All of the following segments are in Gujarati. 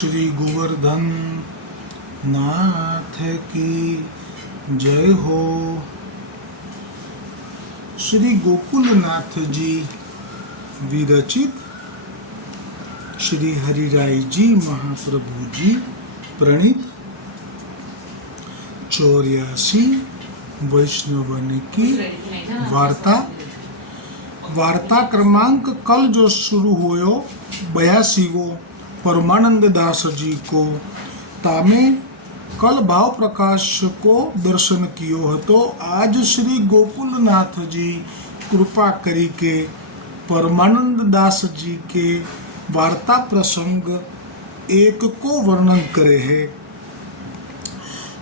श्री गोवर्धन नाथ की जय हो। श्री गोकुलनाथ जी विरचित श्री हरिराय जी महाप्रभु जी प्रणीत 84 वैष्णवन की वार्ता क्रमांक कल जो शुरू हुयो 82 परमानंद दास जी को तामे कल भाव प्रकाश को दर्शन कियो हतो। आज श्री गोकुलनाथ जी कृपा करी के परमानंद दास जी के वार्ता प्रसंग एक को वर्णन करे है।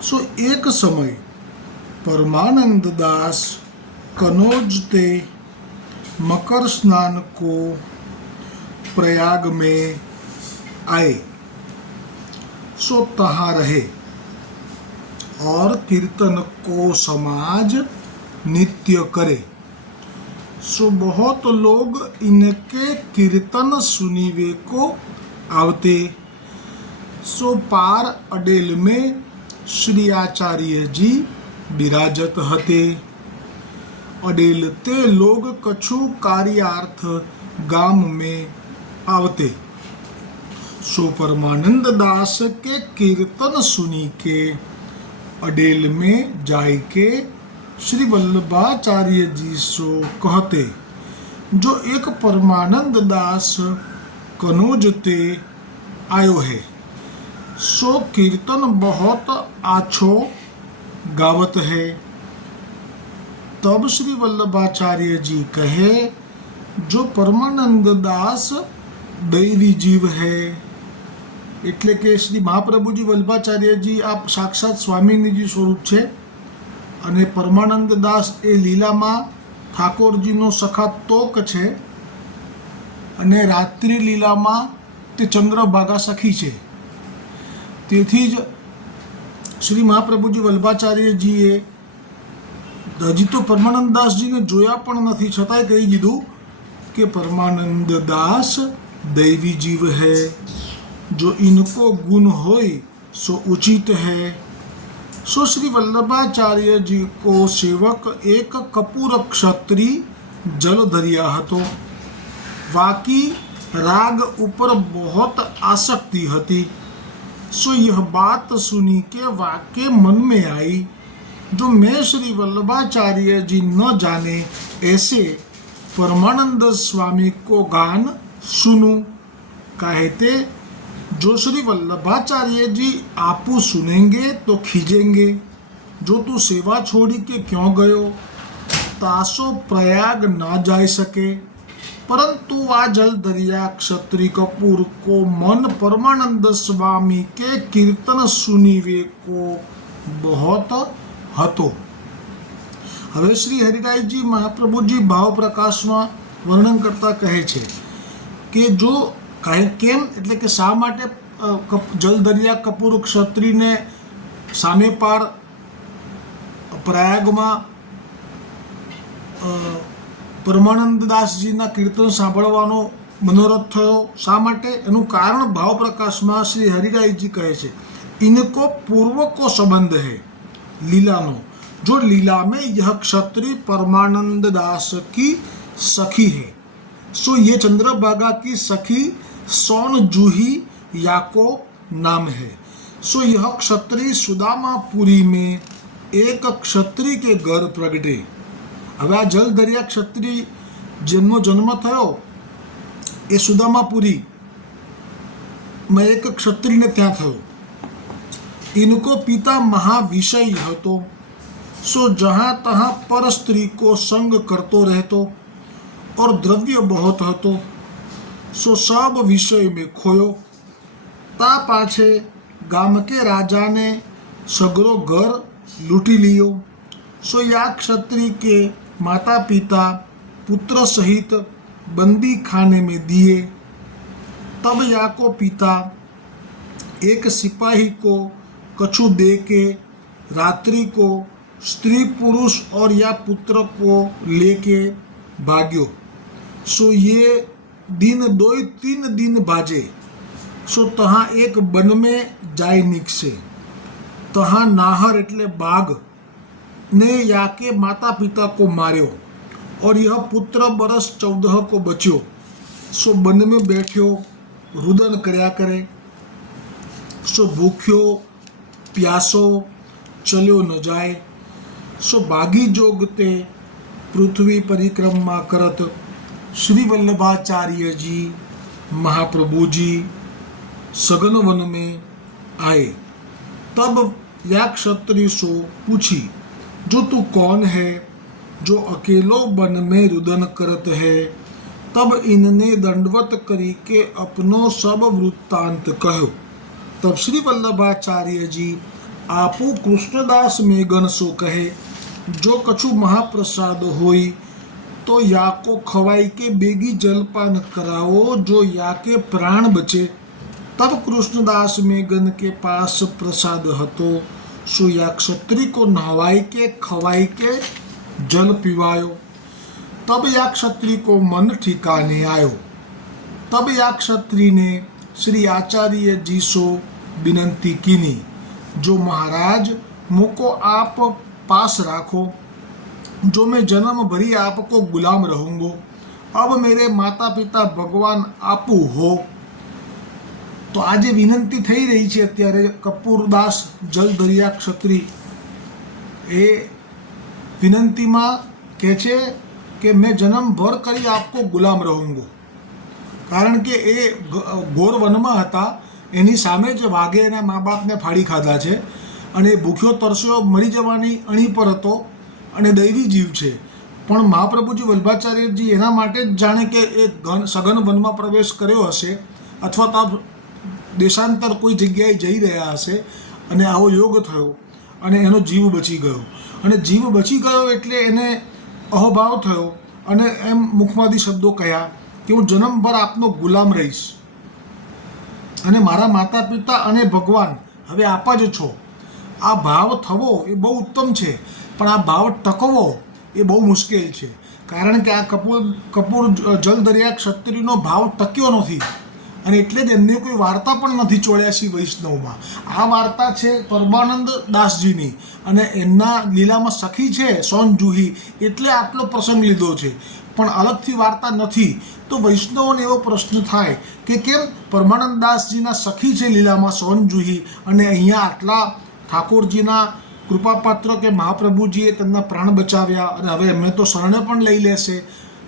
सो एक समय परमानंद दास कनौज ते मकर स्नान को प्रयाग में आए, सो तहाँ रहे और कीर्तन को समाज नित्य करे। सो बहुत लोग इनके कीर्तन सुनीवे को आवते। सो पार अडेल में श्री आचार्य जी विराजत हते। अडेल ते लोग कछु कार्यार्थ गाम में आवते। सो परमानंद दास के कीर्तन सुनी के अडेल में जाय के श्री वल्लभाचार्य जी सो कहते, जो एक परमानंद दास कनौज ते आयो है, सो कीर्तन बहुत आछो गावत है। तब श्री वल्लभाचार्य जी कहे, जो परमानंद दास दैवी जीव है, એટલે કે શ્રી મહાપ્રભુજી વલ્લભાચાર્યજી આપ સાક્ષાત સ્વામિનીજી સ્વરૂપ છે અને પરમાનંદ દાસ એ લીલામાં ઠાકોરજીનો સખા તોક છે અને રાત્રિ લીલામાં તે ચંદ્રભાગા સખી છે। તેથી જ શ્રી મહાપ્રભુજી વલ્લભાચાર્યજીએ હજી તો પરમાનંદ દાસજીને જોયા પણ નથી, છતાંય કહી દીધું કે પરમાનંદ દાસ दैवी जीव है, जो इनको गुण होय सो उचित है। सो श्री वल्लभाचार्य जी को सेवक एक कपूर क्षत्रिय जल दरिया हतो। वाकी राग ऊपर बहुत आसक्ति हती। सो यह बात सुनी के वाके मन में आई, जो मैं श्री वल्लभाचार्य जी न जाने ऐसे परमानंद स्वामी को गान सुनूं। कहते, जो श्री वल्लभाचार्य जी आपू सुनेंगे तो खींचेंगे, जो तू सेवा छोड़ी के क्यों गयो, तासो प्रयाग ना जा सके। परंतु आ जल दरिया क्षत्रिय कपूर को मन परमानंद स्वामी के कीर्तन सुनीवे को बहुत हतो। હવે શ્રી હરિરાયજી મહાપ્રભુજી ભાવ પ્રકાશમાં વર્ણન કરતા કહે છે કે જો કેમ એટલે કે શા માટે જલદરિયા કપૂર ક્ષત્રિયને સામે પાર પ્રયાગમાં પરમાનંદ દાસજીના કીર્તન સાંભળવાનો મનોરથ થયો, શા માટે એનું કારણ ભાવ પ્રકાશમાં શ્રી હરિરાયજી કહે છે, इनको पूर्व को संबंध है लीलानो, जो लीला में यह क्षत्रिय परमानंद दास की सखी है। सो ये चंद्रभागा की सखी सोन जूही याको नाम है। सो यह क्षत्रिय सुदामापुरी में एक क्षत्रिय के घर प्रगटे। હવે આ જલ દરિયા ક્ષત્રિય જેમનો જન્મ થયો એ સુદામાપુરી માં એક ક્ષત્રિયને ત્યાં થયો। इनको पिता महाविषय હતો। सो जहाँ तहाँ पर स्त्री को संग करतो रहतो और द्रव्य बहुत હતો। सो सब विषय में खोयो। ता पाछे गाम के राजा ने सगरो घर लूटी लियो। सो या क्षत्रिय के माता पिता पुत्र सहित बंदी खाने में दिए। तब या को पिता एक सिपाही को कछु दे के रात्रि को स्त्री पुरुष और या पुत्र को लेके भाग्यो। सो ये दिन 2-3 दिन बाजे सो तहाँ एक वन में जाय निकसे, तहाँ नाहर एटले बाघ ने याके माता पिता को मार्यो, और यह पुत्र बरस 14 को बच्यो। सो वन में बैठ्यो रुदन कर्या करे, सो भूख्यो प्यासो चल्यो न जाए। सो बागी जोगते पृथ्वी परिक्रमा करत श्री वल्लभाचार्य जी महाप्रभु जी सघन वन में आए। तब या क्षत्रिय सो पूछी, जो तू कौन है जो अकेलो वन में रुदन करत है? तब इनने दंडवत करी के अपनो सब वृत्तांत कहो। तब श्री वल्लभाचार्य जी आपू कृष्णदास मेघन सो कहे, जो कछु महाप्रसाद होई तो याको खवाई के बेगी जलपान कराओ, जो याके प्राण बचे। तब कृष्णदास मेघन के पास प्रसाद हतो, सो या क्षत्रिय को नहवाई के खवाई के जल पीवायो। तब या क्षत्रिय को मन ठिकाने आयो। तब या क्षत्रिय ने श्री आचार्य जी सो विनंती कीनी, जो महाराज मुको आप पास राखो, जो मैं जन्म भरी आपको गुलाम रहूंगो। अब मेरे माता पिता भगवान आपू हो। तो आज विनंती थई रही है अत्यारे कपूरदास जलदरिया क्षत्रिय ए विनंती में कहे छे कि मैं जन्म भर करी आपको गुलाम रहूंगो, कारण के ए घोर वनमा हता, एनी सामे ज वाघे एना मા બાપને ફાડી ખાધા છે અને ભૂખ્યો તરસ્યો મરી જવાની અણી પર હતો અને દૈવી જીવ છે, પણ મહાપ્રભુજી વલ્લભાચાર્યજી એના માટે જ જાણે કે એ સઘન વનમાં પ્રવેશ કર્યો હશે અથવા તો દેશાંતર કોઈ જગ્યાએ જઈ રહ્યા હશે અને આવો યોગ થયો અને એનો જીવ બચી ગયો, અને જીવ બચી ગયો એટલે એને અહોભાવ થયો અને એમ મુખમાંથી શબ્દો કહ્યા કે હું જન્મભર આપનો ગુલામ રહીશ અને મારા માતા પિતા અને ભગવાન હવે આપ જ છો। આ ભાવ થવો એ બહુ ઉત્તમ છે, પણ આ ભાવ ટકવો એ બહુ મુશ્કેલ છે, કારણ કે આ કપૂર જલદરિયા ક્ષત્રિયનો ભાવ ટક્યો નથી અને એટલે જ એમને કોઈ વાર્તા પણ નથી 84 વૈષ્ણવમાં। આ વાર્તા છે પરમાનંદ દાસજીની અને એમના લીલામાં સખી છે સોન જુહી, એટલે આટલો પ્રસંગ લીધો છે, પણ અલગથી વાર્તા નથી। તો વૈષ્ણવોને એવો પ્રશ્ન થાય કે કેમ પરમાનંદ દાસજીના સખી છે લીલામાં સોન જુહી અને અહીંયા આટલા ઠાકોરજીના કૃપાપાત્ર કે મહાપ્રભુજીએ તેમના પ્રાણ બચાવ્યા અને હવે એમને તો શરણે પણ લઈ લેશે,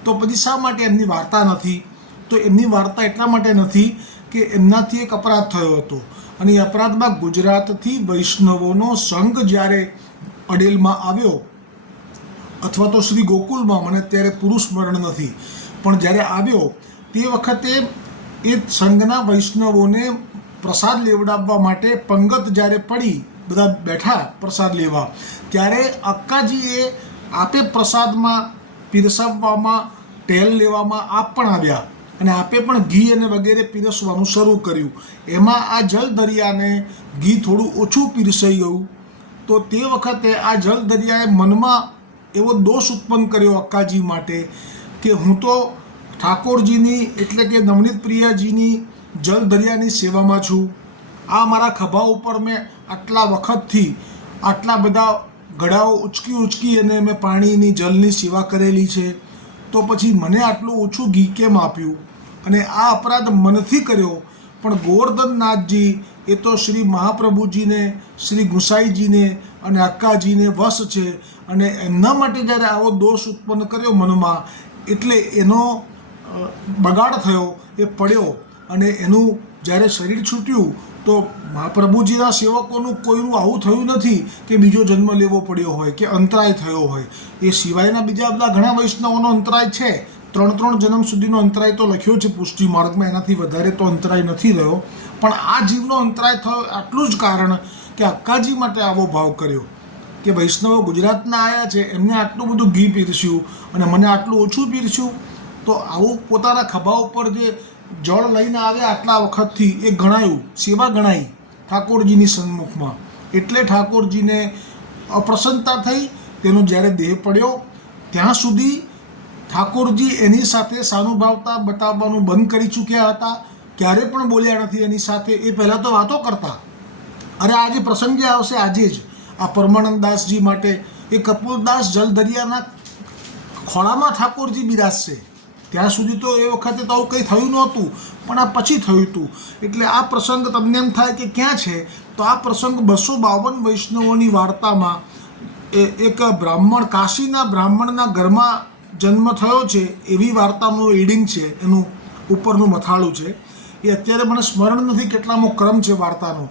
તો પછી શા માટે એમની વાર્તા નથી? તો એમની વાર્તા એટલા માટે નથી કે એમનાથી એક અપરાધ થયો હતો અને એ અપરાધમાં ગુજરાતથી વૈષ્ણવોનો સંઘ જ્યારે અડેલમાં આવ્યો અથવા તો શ્રી ગોકુલમાં, મને ત્યારે પુરુષ સ્મરણ નથી, પણ જ્યારે આવ્યો તે વખતે એ સંઘના વૈષ્ણવોને પ્રસાદ લેવડાવવા માટે પંગત જ્યારે પડી, બધા બેઠા પ્રસાદ લેવા, ત્યારે અક્કાજીએ આપે પ્રસાદમાં પીરસાવવામાં ટેલ લેવામાં આપ પણ આવ્યા અને આપે પણ ઘી અને વગેરે પીરસવાનું શરૂ કર્યું। એમાં આ જલદરિયાને ઘી થોડું ઓછું પીરસાઈ ગયું, તો તે વખતે આ જલદરિયાએ મનમાં એવો દોષ ઉત્પન્ન કર્યો અક્કાજી માટે કે હું તો ઠાકોરજીની એટલે કે નવનીત પ્રિયાજીની જલદરિયાની સેવામાં છું, આ મારા ખભા ઉપર મેં આટલા વખતથી આટલા બધા ઘડાઓ ઉચકી અને મેં પાણીની જલની સેવા કરેલી છે, તો પછી મને આટલું ઓછું ઘી કેમ આપ્યું? અને આ અપરાધ મનથી કર્યો, પણ ગોવર્ધનનાથજી એ તો શ્રી મહાપ્રભુજીને, શ્રી ગુસાઈજીને અને અક્કાજીને વશ છે અને એમના માટે જ્યારે આવો દોષ ઉત્પન્ન કર્યો મનમાં, એટલે એનો બગાડ થયો, એ પડ્યો અને એનું જ્યારે શરીર છૂટ્યું તો મહાપ્રભુજીના સેવકોનું કોઈનું આવું થયું નથી કે બીજો જન્મ લેવો પડ્યો હોય કે અંતરાય થયો હોય। એ સિવાયના બીજા બધા ઘણા વૈષ્ણવોનો અંતરાય છે, 3 જન્મ સુધીનો અંતરાય તો લખ્યો છે પુષ્ટિ માર્ગમાં, એનાથી વધારે તો અંતરાય નથી રહ્યો, પણ આ જીવનો અંતરાય થયો આટલું જ કારણ કે અક્કાજી માટે આવો ભાવ કર્યો કે વૈષ્ણવો ગુજરાતના આવ્યા છે, એમને આટલું બધું ઘી પીરસ્યું અને મને આટલું ઓછું પીરસ્યું, તો આવું પોતાના ખભા ઉપર જે જળ લઈને આવ્યા આટલા વખતથી એ ગણાયું, સેવા ગણાઈ ઠાકોરજીની સન્મુખમાં, એટલે ઠાકોરજીને અપ્રસન્નતા થઈ। તેનો જ્યારે દેહ પડ્યો ત્યાં સુધી ઠાકોરજી એની સાથે સાનુભાવતા બતાવવાનું બંધ કરી ચૂક્યા હતા ક્યારે પણ બોલ્યા નથી એની સાથે, એ પહેલાં તો વાતો કરતા. અરે આજે પ્રસંગ જે આવશે આજે જ આ પરમાનંદદાસજી માટે એ કપૂરદાસ જલદરિયાના ખોળામાં ઠાકોરજી બિરાજશે. ત્યાં સુધી તો એ વખતે તો આવું કંઈ થયું નહોતું, પણ આ પછી થયું હતું. એટલે આ પ્રસંગ તમને એમ થાય કે ક્યાં છે, તો આ પ્રસંગ 252 વૈષ્ણવોની વાર્તામાં એક બ્રાહ્મણ, કાશીના બ્રાહ્મણના ઘરમાં જન્મ થયો છે એવી વાર્તાનું એડિંગ છે, એનું ઉપરનું મથાળું છે. એ અત્યારે મને સ્મરણ નથી કેટલામો ક્રમ છે વાર્તાનો,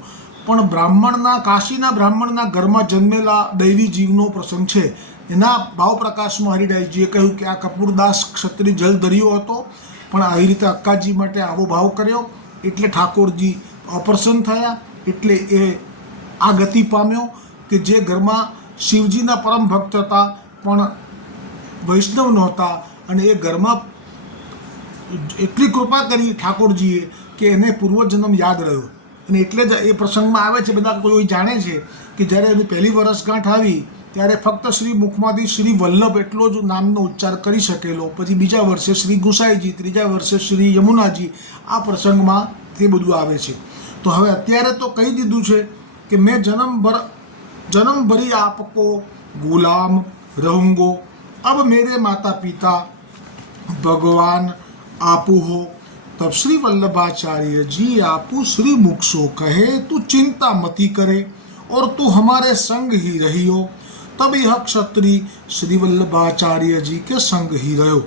પણ કાશીના બ્રાહ્મણના ઘરમાં જન્મેલા દૈવી જીવનો પ્રસંગ છે. એના ભાવપ્રકાશમાં હરિદાસજીએ કહ્યું કે આ કપૂરદાસ ક્ષત્રિય જલધર્યો હતો, પણ આવી રીતે અક્કાજી માટે આવો ભાવ કર્યો એટલે ઠાકોરજી અપ્રસન્ન થયા. એટલે એ આ ગતિ પામ્યો કે જે ઘરમાં શિવજીના પરમ ભક્ત હતા પણ વૈષ્ણવ નહોતા, અને એ ઘરમાં એટલી કૃપા કરી ઠાકોરજીએ કે એને પૂર્વજન્મ યાદ રહ્યો. અને એટલે જ એ પ્રસંગમાં આવે છે, બધા કોઈ જાણે છે કે જ્યારે એની પહેલી વર્ષગાંઠ આવી ત્યારે ફક્ત શ્રી મુખમાંથી શ્રી વલ્લભ એટલો જ નામનો ઉચ્ચાર કરી શકેલો. પછી બીજા વર્ષે શ્રી ગુસાઈજી, ત્રીજા વર્ષે શ્રી યમુનાજી. આ પ્રસંગમાં તે બધું આવે છે. તો હવે અત્યારે તો કહી દીધું છે કે મેં જન્મ ભરી આપકો ગુલામ રહુંગો, अब मेरे माता पिता भगवान आपू हो. तब श्री वल्लभाचार्य जी आपू श्री मुख सो कहे, तू चिंता मती करे और तू हमारे संग ही रही हो. तब यह क्षत्रिय श्री वल्लभाचार्य जी के संग ही रहो.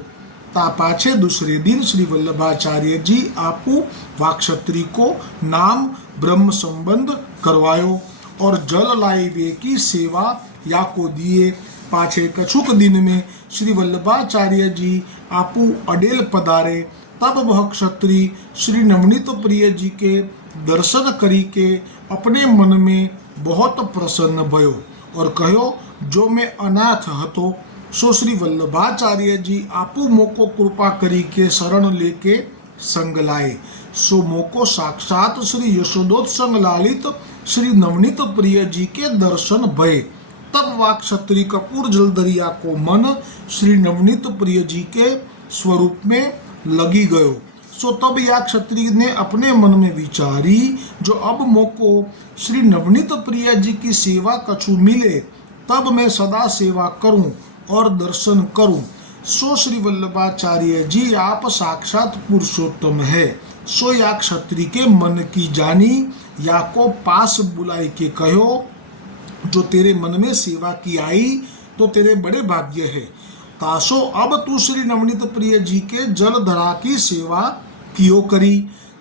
ता पाछे दूसरे दिन श्री वल्लभाचार्य जी आपू वा क्षत्रिय को नाम ब्रह्म संबंध करवायो और जल लाई वे की सेवा या को दिए. पाछे कछुक दिन में श्री वल्लभाचार्य जी आपू अडेल पधारे. तब वह क्षत्रिय श्री नवनीत प्रिय जी के दर्शन करी के अपने मन में बहुत प्रसन्न भयो और कहो, जो मैं अनाथ हतो सो श्री वल्लभाचार्य जी आपू मोको कृपा करी के शरण लेके संग लाए. सो मोको साक्षात श्री यशोदोत्संग लालित श्री नवनीत प्रिय जी के दर्शन भय. तब वा क्षत्रिय कपूर जलदरिया को मन श्री नवनीत प्रिय जी के स्वरूप में लगी गयो. सो तब या क्षत्रिय ने अपने मन में विचारी, जो अब मोको श्री नवनीत प्रिय जी की सेवा कछु मिले तब मैं सदा सेवा करूं और दर्शन करूं. सो श्री वल्लभाचार्य जी आप साक्षात पुरुषोत्तम है. सो या क्षत्रिय के मन की जानी, या को पास बुलाई के कहो, जो तेरे मन में सेवा की आई तो तेरे बड़े भाग्य है. तासो अब तू श्री नवनीत प्रिय जी के जलधरा की सेवा कियो करी.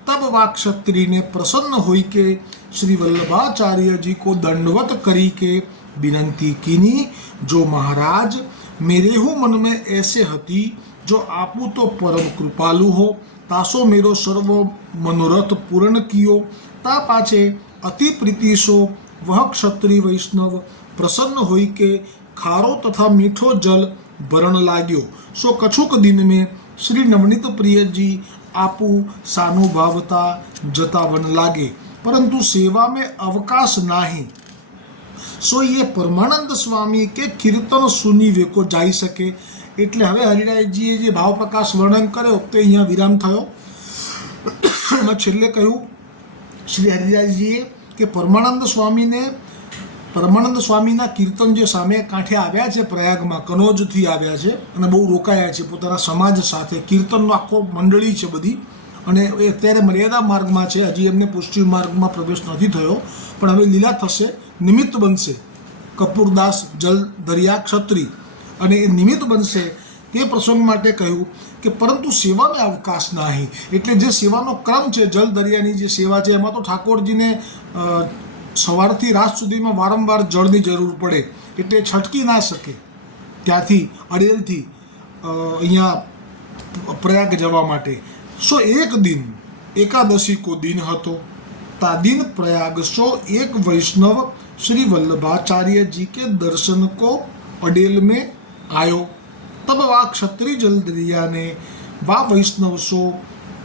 तब वा क्षत्रिय ने प्रसन्न होई के श्री वल्लभाचार्य जी को दंडवत करी के विनंती कीनी, जो महाराज मेरे हूँ मन में ऐसे हती, जो आपू तो परम कृपालु हो. तासो मेरो सर्व मनोरथ पूर्ण कियो. ता पाछे अति प्रीति सो वह क्षत्रिय वैष्णव प्रसन्न होई के खारो तथा मीठो जल भरण लाग्यो. सो कछुक दिन में श्री नवनीत प्रिय जी आपू सानुभावता जतावन लागे, परंतु सेवा में अवकाश नाही. सो ये परमानंद स्वामी के कीर्तन सुनी वेको जाई सके. એટલે હવે હરિરાયજીએ જે ભાવ પ્રકાશ વર્ણન કર્યો તે અહીંયા વિરામ થયો. એમાં છેલ્લે કહ્યું શ્રી હરિરાયજીએ કે પરમાનંદ સ્વામીના કીર્તન જે સામે કાંઠે આવ્યા છે, પ્રયાગમાં કનોજથી આવ્યા છે અને બહુ રોકાયા છે પોતાના સમાજ સાથે. કીર્તનનો આખો મંડળી છે બધી, અને એ અત્યારે મર્યાદા માર્ગમાં છે, હજી એમને પુષ્ટિ માર્ગમાં પ્રવેશ નથી થયો, પણ હવે લીલા થશે, નિમિત્ત બનશે કપૂરદાસ જલધરિયા ક્ષત્રિય, અને એ નિમિત્ત બનશે. તે પ્રસંગ માટે કહ્યું કે પરંતુ સેવામાં અવકાશ નહીં. એટલે જે સેવાનો ક્રમ છે, જલદરિયાની જે સેવા છે, એમાં તો ઠાકોરજીને સવારથી રાત સુધીમાં વારંવાર જળની જરૂર પડે, એટલે છટકી ના શકે ત્યાંથી અડેલથી અહીંયા પ્રયાગ જવા માટે. સો એક દિન એકાદશી કો દિન હતો. તા દિન प्रयाग सो एक वैष्णव श्री वल्लभाचार्य जी के दर्शन को अडेल में आयो. तब वा क्षत्रिय जलदरिया ने वा वैष्णव सो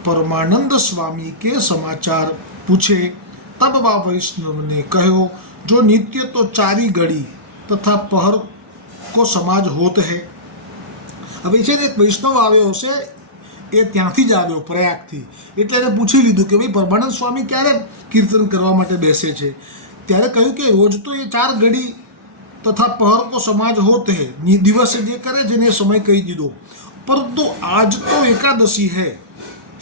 परमानंद स्वामी के समाचार पूछे. तब वा वैष्णव ने कहो, जो नित्य तो चारी घड़ी तथा पहर को समाज होत है. હવે છે ને એક વૈષ્ણવ આવ્યો હશે, એ ત્યાંથી જ આવ્યો, પ્રયાગથી. એટલે એને પૂછી લીધું કે ભાઈ પરમાનંદ સ્વામી ક્યારે કીર્તન કરવા માટે બેસે છે. ત્યારે કહ્યું કે રોજ તો એ 4 ઘડી તથા પહર કો સમાજ હોત હૈ, દિવસે જે કરે છે ને એ સમય કહી દીધો, પરંતુ આજ તો એકાદશી હૈ,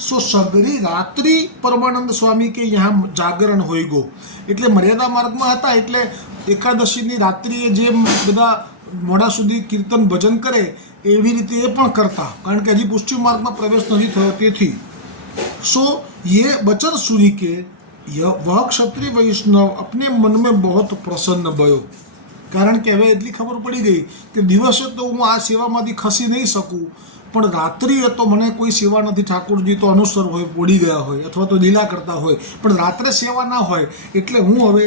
સો સગરી રાત્રિ પરમાનંદ સ્વામી કે यहाँ જાગરણ હોય ગો. એટલે મર્યાદા માર્ગમાં હતા, એટલે એકાદશીની રાત્રિએ જે બધા મોડા સુધી કીર્તન ભજન કરે એવી રીતે એ પણ કરતા, કારણ કે હજી પુષ્ટિ માર્ગમાં પ્રવેશ નથી થયો. તેથી सो ये वचन सुनी के वह क्षत्रिय वैष्णव अपने मन में बहुत प्रसन्न भयो, કારણ કે હવે એટલી ખબર પડી ગઈ કે દિવસે તો હું આ સેવામાંથી ખસી નહીં શકું, પણ રાત્રિએ તો મને કોઈ સેવા નથી, ઠાકોરજી તો અનુસર હોય, પડી ગયા હોય અથવા તો લીલા કરતા હોય, પણ રાત્રે સેવા ના હોય, એટલે હું હવે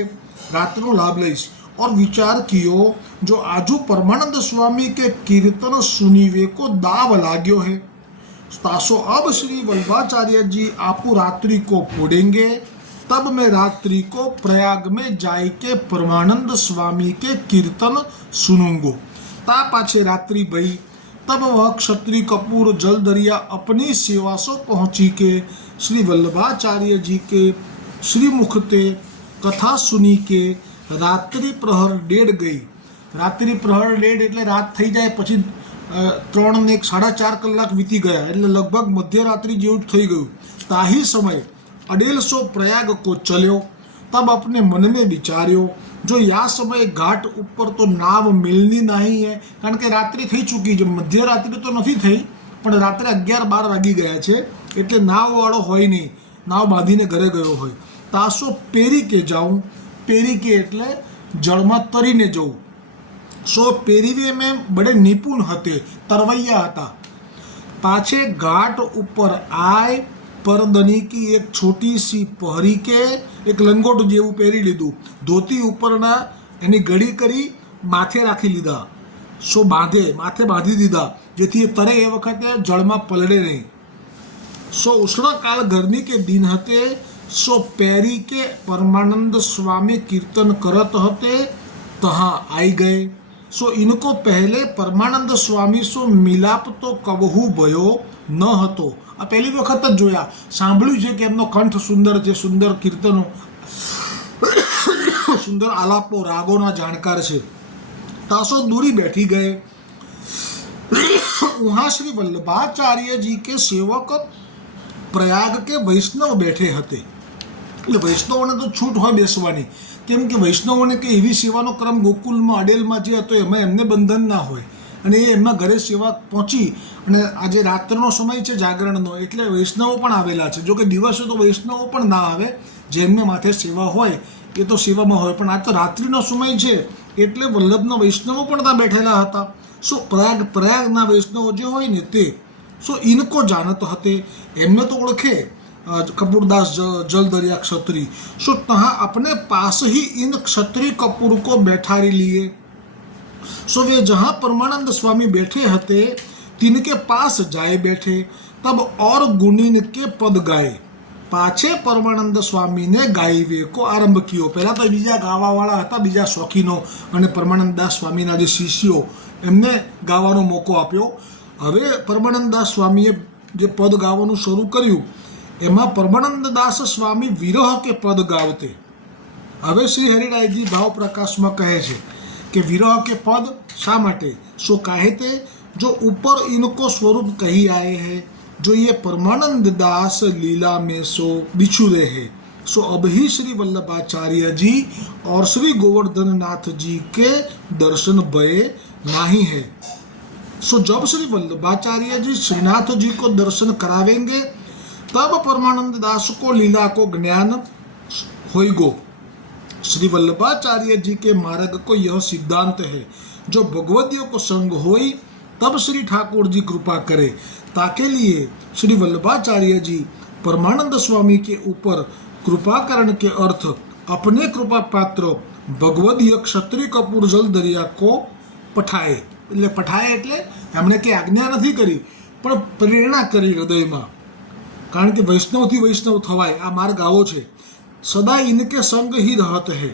રાતનો લાભ લઈશ. और विचार कियो जो आजू परमानंद स्वामी के कीर्तन सुनीवे को दाव लाग्यो है, तासो अब श्री वल्लभाचार्य जी आपू रात्रि को पोड़ेंगे, तब मैं रात्रि को प्रयाग में जाय के परमानंद स्वामी के कीर्तन सुनूंगो. ता पाछे रात्रि भई, तब वह क्षत्रिय कपूर जल दरिया अपनी सेवा से पहुँची के श्री वल्लभाचार्य जी के श्रीमुखते कथा सुनी के रात्रि प्रहर 1:30 गई. रात्रि प्रहर 1:30 એટલે રાત થઈ જાય પછી 3 ને 4.5 કલાક વીતી ગયા, એટલે લગભગ મધ્યરાત્રિ જેવું જ થઈ ગયું. તાહી સમય 150 प्रयाग को चल्यो, तब अपने मन में विचार्यो जो या समय घाट ऊपर तो नाव मिलनी नहीं है, કારણ કે રાત્રિ થઈ ચૂકી છે, મધ્યરાત્રિ તો નથી થઈ પણ રાત્રે 11-12 વાગી ગયા છે, એટલે નાવવાળો હોય નહીં, નાવ બાંધીને ઘરે ગયો હોય. તાસો પેરી કે જાઉં, પેરી के એટલે જળમાં તરીને જવું. સો પેરીવે में बड़े निपुण हते, तरवैया હતા. पाछे घाट ऊपर आय परदनी की एक छोटी सी पहरी के एक लंगोट જેવું પહેરી લીધું, ધોતી ઉપરના એની ગળી કરી માથે રાખી લીધા. સો માથે બાંધી દીધા, જેથી એ તરે એ વખતે જળમાં પલળે નહીં. સો ઉષ્ણકાળ गर्मी के दिन हते, सो पैरी के परमानंद स्वामी कीर्तन करत हते, तहाँ आई गए. सो इनको पहले परमानंद स्वामी सो मिलाप तो कबहू भयो न હતો. આ પહેલી વખત જ જોયા, સાંભળ્યું છે કે એમનો કંઠ સુંદર છે, સુંદર કીર્તનો, સુંદર આલાપો, રાગોના જાણકાર છે. તાસો दूरी बैठी गए. वहाँ श्री वल्लभाचार्य जी के सेवक प्रयाग के वैष्णव बैठे हते. એટલે વૈષ્ણવોને તો છૂટ હોય બેસવાની, કેમ કે વૈષ્ણવોને કે એવી સેવાનો ક્રમ ગોકુલમાં અડેલમાં જે હતો એમાં એમને બંધન ના હોય, અને એ એમના ઘરે સેવા પહોંચી, અને આજે રાત્રનો સમય છે જાગરણનો, એટલે વૈષ્ણવો પણ આવેલા છે. જો કે દિવસે તો વૈષ્ણવો પણ ના આવે, જેમને માથે સેવા હોય એ તો સેવામાં હોય, પણ આ તો રાત્રિનો સમય છે એટલે વલ્લભના વૈષ્ણવો પણ ત્યાં બેઠેલા હતા. સો પ્રયાગના વૈષ્ણવો જે હોય ને તે સો ઇનકો જાનત હતે, એમને તો ઓળખે कपूरदास जल दरिया क्षत्रिय. सो तहाँ अपने पास ही इन क्षत्रिय कपूर को बैठारी लिए. सो वे जहाँ परमानंद स्वामी बैठे हते तिनके पास जाए बैठे. तब और गुणिन के पद गाए. पाछे परमानंद स्वामी ने गायवे को आरंभ कियो. पहला तो बीजा गावावाळा હતા, બીજા શોખીનો અને પરમાનંદદાસ સ્વામીના જે શિષ્યો, એમને ગાવાનો મોકો આપ્યો. હવે પરમાનંદદાસ સ્વામીએ જે પદ ગાવાનું શરૂ કર્યું એમાં પરમાનંદદાસ સ્વામી વિરહ કે પદ ગાવતે. હવે શ્રી હરિરાયજી ભાવ પ્રકાશમાં કહે છે કે વિરહ કે પદ શા માટે? સો કહેતે જો ઉપર ઇનકો સ્વરૂપ કહી આए हैं, जो ये परमानंद दास लीला में सो बिछुरे है. सो अब ही श्री वल्लभाचार्य जी और श्री गोवर्धन नाथ जी के दर्शन भय नहीं है. सो जब श्री वल्लभाचार्य जी श्रीनाथ जी को दर्शन करावेंगे तब परमानंद दास को लीला को ज्ञान होइगो. श्री वल्लभाचार्य जी के मार्ग को यह सिद्धांत है, जो भगवदियों को संग होई तब श्री ठाकुर जी कृपा करे. ताके लिए श्री वल्लभाचार्य जी परमानंद स्वामी के ऊपर कृपाकरण के अर्थ अपने कृपा पात्र भगवदीय क्षत्रिय कपूर जल दरिया को पठाए. એટલે પઠાય એટલે એમણે કે આજ્ઞા નથી કરી, પણ પ્રેરણા કરી હૃદયમાં, કારણ કે વૈષ્ણવથી વૈષ્ણવ થવાય, આ માર્ગ આવો છે. સદા ઇનકે સંગ ही रहत है.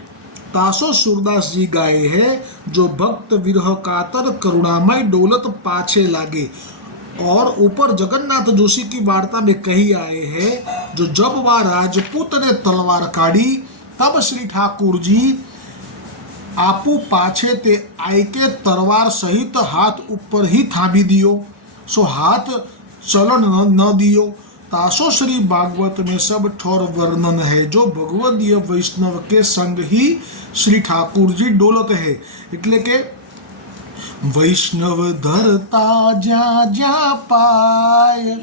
तासो सूरदास जी गाए है, जो भक्त विरह कातर करुणामय डोलत पाछे लागे. और ऊपर जगन्नाथ जोशी की वार्ता में कही आए हैं, जो जब वह राजपूत ने तलवार काढ़ी तब श्री ठाकुर जी आपू पाछे ते आई के तलवार सहित हाथ ऊपर ही थामी दियो, सो हाथ चलन न दियो। तासो श्री भागवत में सब ठोर वर्णन है, जो भगवदीय वैष्णव के संग ही श्री ठाकुर जी डोलत है। એટલે કે વૈષ્ણવ ધરતા જ્યાં જ્યાં પાય,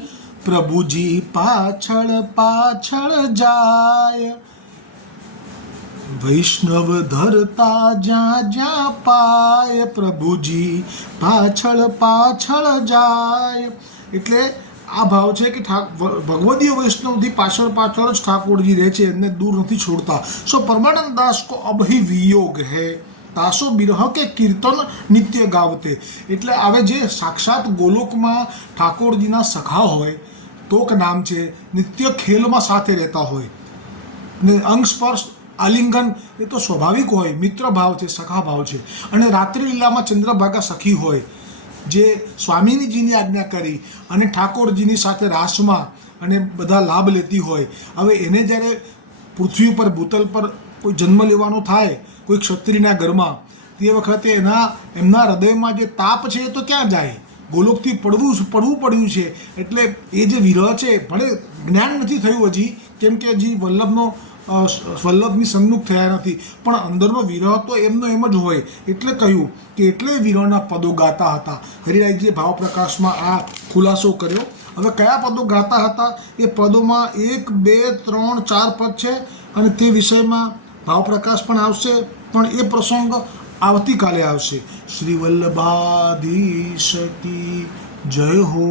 પ્રભુજી પાછળ પાછળ જાય। વૈષ્ણવ ધરતા જ્યાં જ્યાં પાય, પ્રભુજી પાછળ પાછળ જાય। એટલે આ ભાવ છે કે ભગવદીય વૈષ્ણવથી પાછળ પાછળ જ ઠાકોરજી રહે છે, એમને દૂર નથી છોડતા। સો પરમાનંદ દાસ કો અબ હી વિયોગ હૈ, તાસો બિરહ કે કીર્તન નિત્ય ગાવતે। એટલે હવે જે સાક્ષાત ગોલોકમાં ઠાકોરજીના સખા હોય, તોક નામ છે, નિત્ય ખેલમાં સાથે રહેતા હોય ને અંગ સ્પર્શ આલિંગન એ તો સ્વાભાવિક હોય, મિત્ર ભાવ છે, સખા ભાવ છે। અને રાત્રિ લીલામાં ચંદ્રભાગા સખી હોય, જે સ્વામિનીજીની આજ્ઞા કરી અને ઠાકોરજીની સાથે રાસમાં અને બધા લાભ લેતી હોય। હવે એને જ્યારે પૃથ્વી પર ભૂતલ પર કોઈ જન્મ લેવાનો થાય કોઈ ક્ષત્રિયના ઘરમાં, તે વખતે એમના હૃદયમાં જે તાપ છે એ તો ક્યાં જાય, ગોલોકથી પડવું પડ્યું છે। એટલે એ જે વિરહ છે, ભલે જ્ઞાન નથી થયું હજી, કેમ કે હજી વલ્લભની સન્મુખ થયા નથી, પણ અંદરનો વિરહ તો એમનો એમ જ હોય। એટલે કહ્યું કે એટલે વિરહના પદો ગાતા હતા। હરિરાયજીએ ભાવ પ્રકાશમાં આ ખુલાસો કર્યો। હવે કયા પદો ગાતા હતા એ પદોમાં 1, 2, 3, 4 પદ છે, અને તે વિષયમાં ભાવ પ્રકાશ પણ આવશે, પણ એ પ્રસંગ આવતીકાલે આવશે। શ્રી વલ્લભાધીશ કી જય હો।